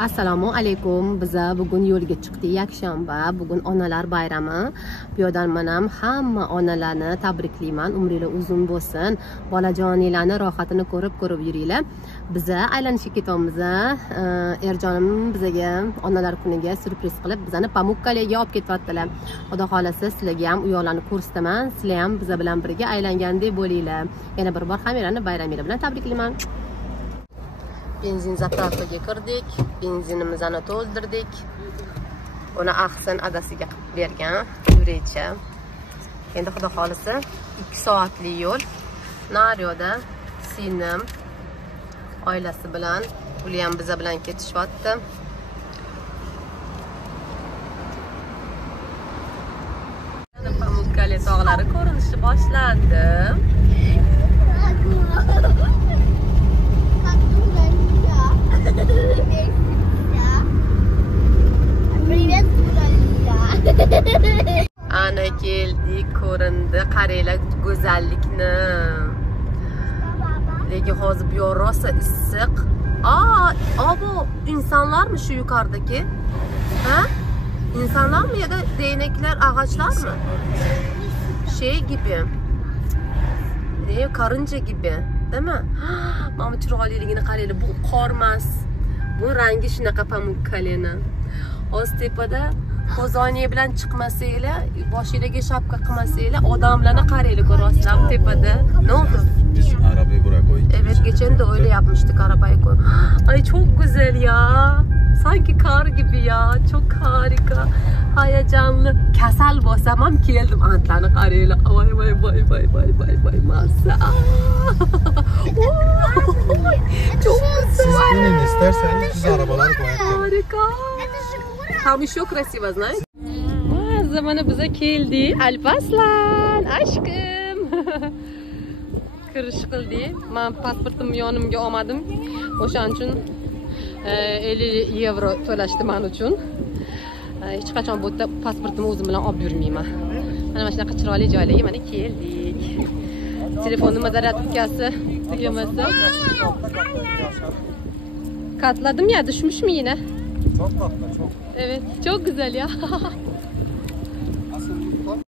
Assalomu alaykum. Biza bugun yo'lga chiqdik. Yakshanba, bugun onalar bayrami. Bu yerdan men ham hamma onalarni tabriklayman. Umringiz uzun bo'lsin. Bolajoninglarni rohatini ko'rib yuringlar. Biza aylanishga ketyapmiz. Erjonim bizaga onalar kuniga surpriz qilib bizani Pamukkalega olib ketyaptilar. Xudo xolasa sizlarga ham u yo'llarni ko'rsataman. Sizlar ham biza bilan birga aylangandek bo'linglar. Yana bir bor hammalarni bayramingiz bilan tabriklayman. Benzin zapravkaga kirdik, benzinimizni to'ldirdik. Uni Ahsin adasiga qilib bergan, yuraycha. Endi xudo xolasa 2 soatlik yo'l. Naryoda singlim oilasi bilan, ular ham biza bilan ketishyapti. Pamukkale tog'lari ko'rinishi boshlandi. Ana keldik, ko'rindi, qaranglar go'zallikni. Lekin hozir bu yer rosa issiq. Bu insonlarmi shu yuqoridagi? Ha? İnsanlarmi ya da değnekler, ağaçlarmi? Şey gibi. Ne, karınca gibi, değil mi? Mana chiroyliligini qaranglar, bu qor emas. Bu rangi shunaqa Pamukkalening. Ostepada ko'zoynak bilan chiqmasanglar, boshingizga shapka qilmasanglar, odamlarni qaranglar, ko'rasizlar tepada. Ne oldu? Biz arabayı buraya koyduk. Evet, geçen de öyle yapmıştık, arabayı koy. Ay çok güzel ya. Sanki kar gibi ya. Çok harika. Heyecanlı. Kasal bosamam keldim. Antlarni qaranglar. Vay masa. Çok güzel. Siz inin isterseniz biz arabaları koyalım. Harika. Там еще красиво, знаете? Zamana bize keldi. Alpaslan, aşkım. Kirish qildi. Men pasportimni yonimga olmadim. O'shaning uchun 50 euro to'lashdi men uchun. Hech qachon bu yerda pasportimni o'zim bilan olib yurmayman. Mana shunaqa chiroyli joylarga mana keldik. Telefonning zaryadkasi tugamasa. Katladım ya, düşmüş mü yine? Çok tatlı, çok. Evet, çok güzel ya.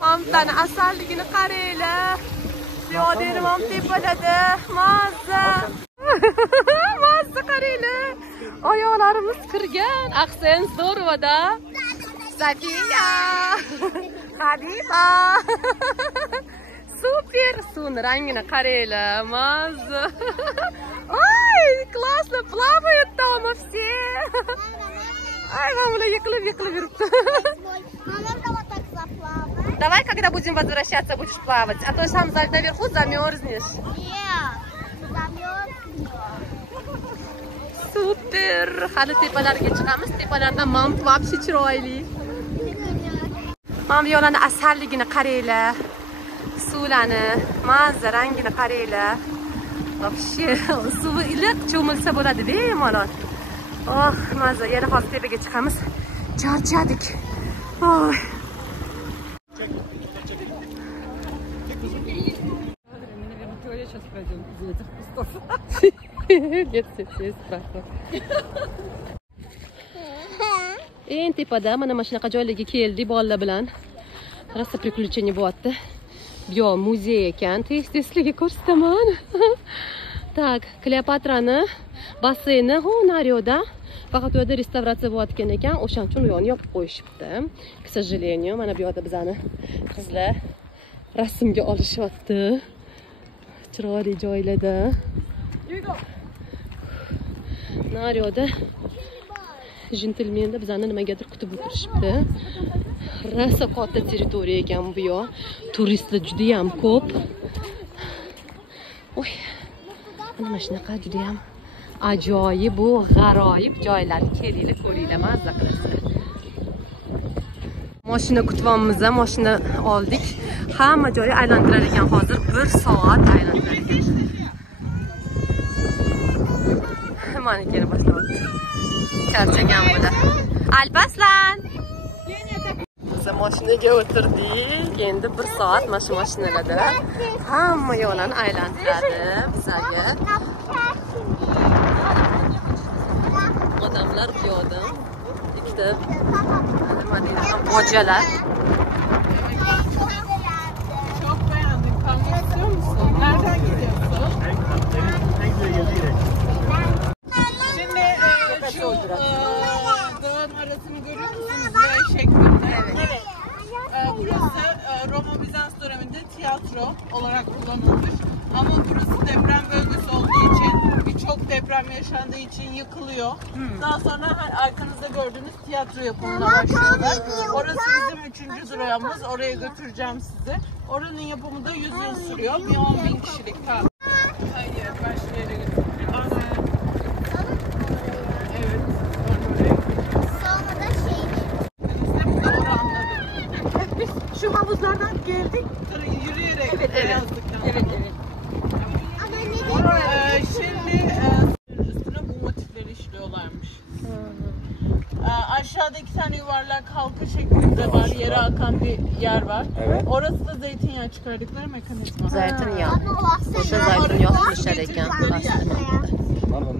Mamtani asalligini qaranglar. Yo'derim ham tepaladi. Mazza. Mazza qaranglar. Oyoqlarimiz kirgan. Ahsen zo'rvada. Safiya. Habiba. Super. Suvni rangini qaranglar. Mazza. Ой, классно плавают там все. Ай, мамуля, yıkılıp yürüптü. Давай, когда будем возвращаться, будешь плавать. А то сам наверху замерзнешь. Super. Hadi tepalarga chiqamiz. Tepalardan Mount вообще chiroyli. Mana bu yo'llarni asalligini qaranglar. Suvlarni, mazza rangini qaranglar. Вообще, suvi iliq cho'milsa bo'ladi bemalol. Oh, mazza. Yana hozir tepaga chiqamiz. Charchadik. Oy. Сейчас пройдем из этих кустов. Нет, все страшно. Endi tepada mana shunaqa joylarga keldik bolalar bilan. Rosa приключение bo'lyapti. Bu yoq muzey ekan. Tez-tezlarga ko'rsataman. Tak, Kleopatrani basseyni naryoda. Faqat u yerda restavratsiya bo'layotgan ekan. O'shaning uchun u yoqni yopib qo'yishibdi. К сожалению, mana bu yerda bizani qizlar rasmga olishyapti. Chiroyli joylarda. Naryoda jentelmenda bizani nimagadir kutib o'tirishibdi. Rosa katta territoriya ekan bu yoq. Turistlar juda ham ko'p. Oy. Mana shunaqa juda ham ajoyib, bu g'aroyib joylar. Kelinglar, ko'ringlar, mazza qilasizlar. Mashina kutyapmiz, mashina oldik. Hamma joyi aylantirar ekan hozir 1 soat aylantirar ekan. Mana kelib boshladi. Charchagan bo'lar. Alpaslan. Biz mashinaga o'tirdik. Endi 1 soat mana shu mashinalarda hamma yo'llarni aylantiradi bizaga. odamlar bu yoqda. Ikkita bojalar. Çok beğendim. Kalmak istiyor musun? Nereden gidiyorsun? Şimdi şu dağın arasını görüyor musunuz? V şeklinde. Evet. Burası Roma Bizans döneminde tiyatro olarak kullanılmış. Ama burası deprem bölgesi olduğu için, birçok deprem yaşandığı için yıkılıyor. Daha sonra arkanızda gördüğünüz tiyatro yapımına başlıyorlar. Orası bizim 3. durağımız. Oraya götüreceğim sizi. Oranın yapımı da 100 yıl sürüyor. Bir 10.000 kişilik. Hayır, başka yere götüreceğim. Evet. Sonra da şey. Doğru anladım. Biz şu havuzlardan geldik. Yürüyerek Evet. yazdıktan. Evet. Şimdi üstüne bu motifleri işliyorlarmış. Aşağıda 2 tane yuvarlak halka şeklinde var. Yere akan bir yer var. Evet. Orası da zeytinyağı çıkardıkları mekanizma. Zeytinyağı. Ama O'sha zeytinyağı qilishar ekan plastikda.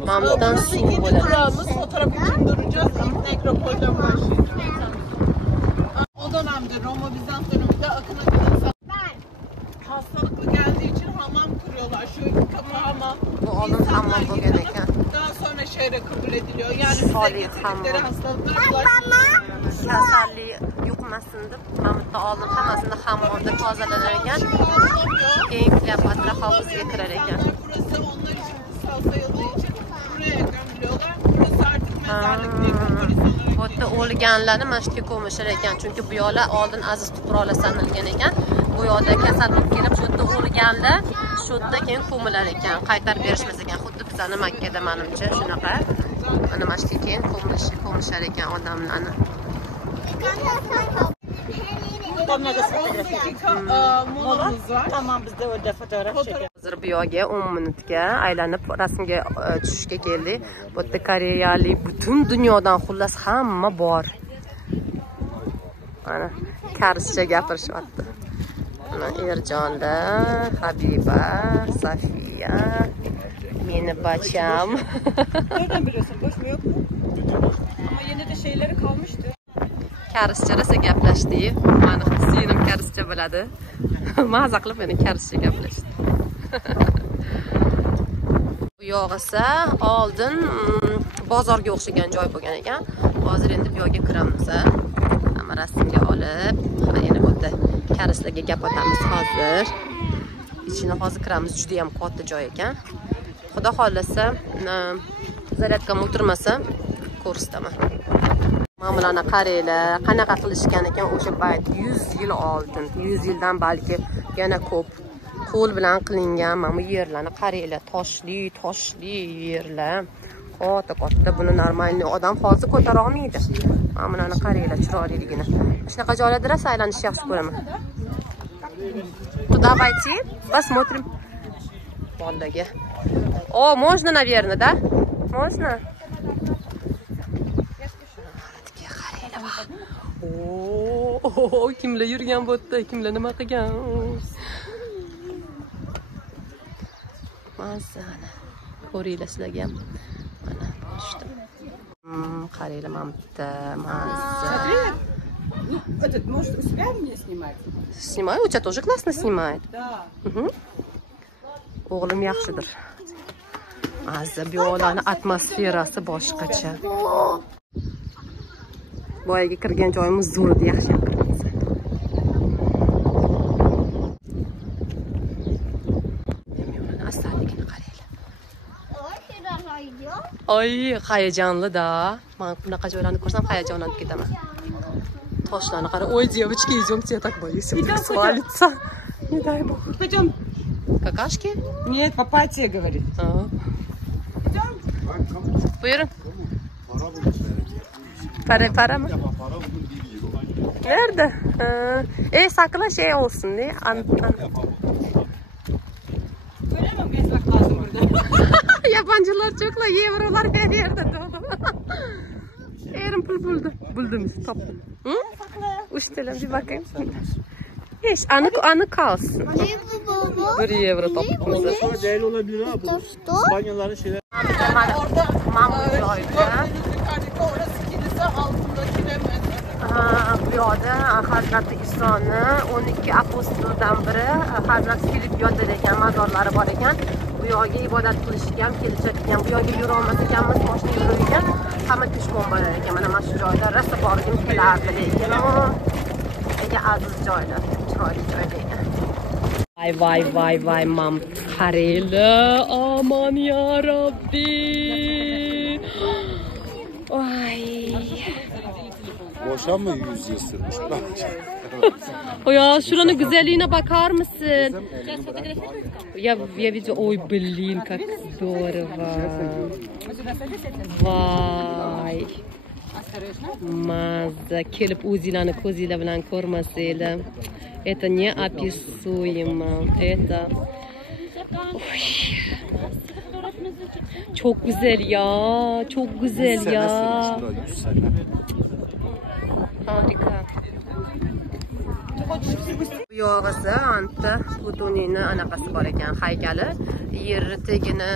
Mamutdan Orası suv ikinci bo'ladi. durağımız. Fotoğraf için duracağız. Nekropol'den başlayacağız. O dönemde Roma Bizans döneminde akın hastalıklı geldiği için hamam kuruyorlar. Şu kapı hamam. Bu oldin İnsanlar hammom bo'lgan yıkanıp ekan. daha sonra şehre kabul ediliyor. Yani bize Solih getirdikleri hammom. hastalıkları bulaştırmıyor. Kasallik yuqmasin deb mamutda oldin hammasini hammomda tozalanar ekan. Keyin Kleopatra hovuzga kirar ekan. Burası onlar için kutsal sayıldığı için buraya gömülüyorlar. Burası artık mezarlık diye polis olarak. Bu yerda o'lganlarni mana shu yerga ko'mishar ekan. Chunki bu yoqlar oldin aziz tuproqlar sanalgan ekan. Bu yoqda kasal bo'lib kelib, shu yerda o'lganlar shu yerda keyin ko'milar ekan. Qaytarib berishmas ekan. Xuddi bizani Makkada menimcha shunaqa. Mana mana shu yerga keyin ko'mishar ekan odamlarni. Molamız var. Tamam, biz de orada fotoğraf çekelim. Hozir bu yoqga 10 minutga aylanib rasmga tushishga keldik. Bu yerda koreyalik, butun dunyodan xullas hamma bor. Mana karscha gapirishyapti. Mana Erjonda, Habiba, Safiya, meni bacham. Nereden biliyorsun? Boş mu yok mu? Ama yine de şeyleri kalmıştı. Karscha rosa gaplashdik. Mani singlim karscha biladi. Maza qilib meni karscha gaplashdi. Bu yoq esa oldin bozorga o'xshagan joy bo'lgan ekan. Hozir endi bu yoqga kiramiz. Hamma rasmga olib, yana bu yerda karslarga gap otamiz hozir. Ichini hozir kiramiz, juda ham katta joy ekan. Xudo xolasa, zaryadkam o'tirmasa ko'rsataman. Mamulani qaranglar, qanaqa qilishgan ekan o'sha payt 100 yil oldin, 100 yildan balki yana ko'p. Qo'l bilan qilingan mana bu yerlarni qaranglar, toshli yerlar. Katta, buni normalniy odam hozir ko'tara olmaydi. Mana bularni qaranglar, chiroyliligini. Shunaqa joylarda rosa aylanishni yaxshi ko'raman. Куда пойти? Посмотрим. Молодые. О, можно, наверное, да? Можно? O, kimlar yurgan bu yerda, kimlar nima qilgan? Mazana. Ko'ringlar sizlarga ham. Mana ko'rishdim. Qaranglar mana bu yerda mazza. Ну, этот, может, у себя мне снимать? Снимаю, у тебя тоже классно снимает. Да. O'g'lim yaxshidir. Mazza bu yoqlarni atmosferasi boshqacha. Boyaga kirgan joyimiz zo'r edi, yaxshi qilamiz. Asalligini qaranglar. Oy, hayajonli-da. Men bunaqa joylarni ko'rsam hayajonlanib ketaman. Toshlarni qara. Ой, девочки, идемте, я так боюсь, вдруг свалится. Не дай бог. Пойдем. Какашки? Нет, папатия говорит. Buyurun. Para mı? Nerede? Sakla şey olsun diye. Böyle mi gezmek lazım burada? Yabancılar çokla, eurolar her yerde dolu. Erim pul buldu. Buldum, toplam. Hı? 3 TL, bir bakayım. Hiç anı kalsın. 1 euro toplam. Sonra değerli olabilir ha bu. İspanyolların şeyler. Mamut joyda Hazrati Isoni 12 apostoldan biri Hazrat Filip yodida ekan, mazorlari bor ekan. Bu yoqqa ibodat qilishga ham kelishar ekan. Bu yoqqa yura olmas ekanmiz, boshqa yurar ekan. Hamma peshqon bo'lar ekan. Mana mana shu joyda rosa borgim kelardi lekin nega aziz joylar, chiroyli joyda ekan. Vay mam qarayli. Aman ya Robbi. Ay. Boşanma 100 yıl sürmüş. Ya şuranın güzelliğine bakar mısın? Я видела, ой, блин, как здорово. Vay. Mazza, kelib o'zinglarni ko'zinglar bilan ko'rmasanglar. Это неописуемо. Это çok güzel ya, çok güzel ya. Harika. Bu yog'isi Anta Plutoniyni anaqasi bor ekan, haykali. Yer tegini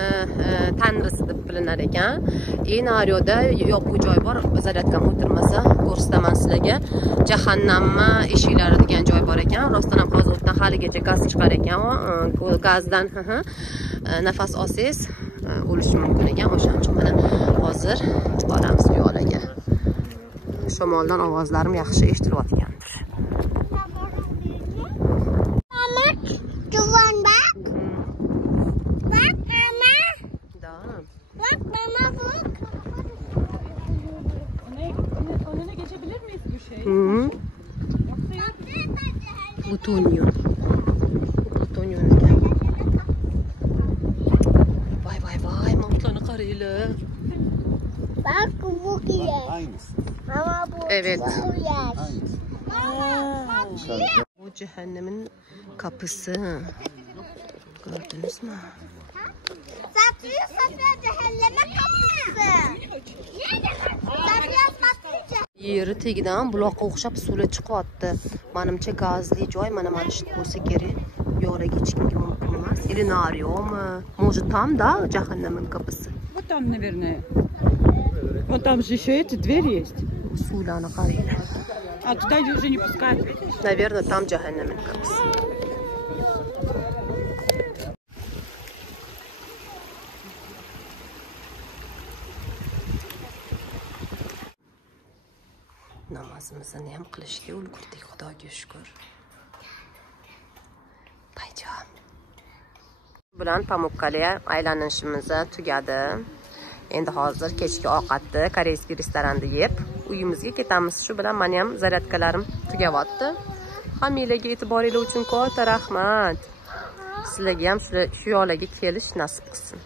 tanrisi deb bilinar ekan. Naryoda yopiq joy bor, zaryadkam o'tirmasa ko'rsataman sizlarga. Jahannamma eshiklari degan joy bor ekan. Rostdan ham hozir o'tdan haligacha gaz chiqar ekan. Gazdan nafas olsangiz o'lish mumkin ekan. O'shaning uchun mana hozir boramiz bu yo'lga. Shamoldan ovozlarim yaxshi eshitilayotgandir. Önüne geçebilir miyiz bu şey? Plutoniyum. Plutoniyum. Vay, mamutlarını qaraylar. Bak bu yer. Aynısı. Ama bu Evet. bu yer. Bu cehennemin kapısı. Gördünüz mü? Satıyor cehenneme kapısı. Yeri tegidan buloqqa o'xshab suvi chiqyapti. Menimcha gazli joy mana shu bo'lsa kerak. Bu yoqqa hech kimga mumkin emas. Или нарёмы. Может там, да, джаханнамын kapısı. Вот там, наверное. Вот там же еще эти двери есть. Suvlarni qaranglar. А туда уже не пускают, видишь? Наверное, там джаханнамын kapısı. Namozimizni ham qilishga ulgurdik, Xudoga shukr. Payjon. Bilan Pamukkali aylanishimiz tugadi. Endi hozir kechki ovqatni koreyskiy restoranda yeb, uyimizga ketamiz. Shu bilan meni ham zaryadkalarim tugayapti. Hammanglarga e'tiboringiz uchun katta rahmat. Sizlarga ham shu yo'lga kelish nasib qilsin.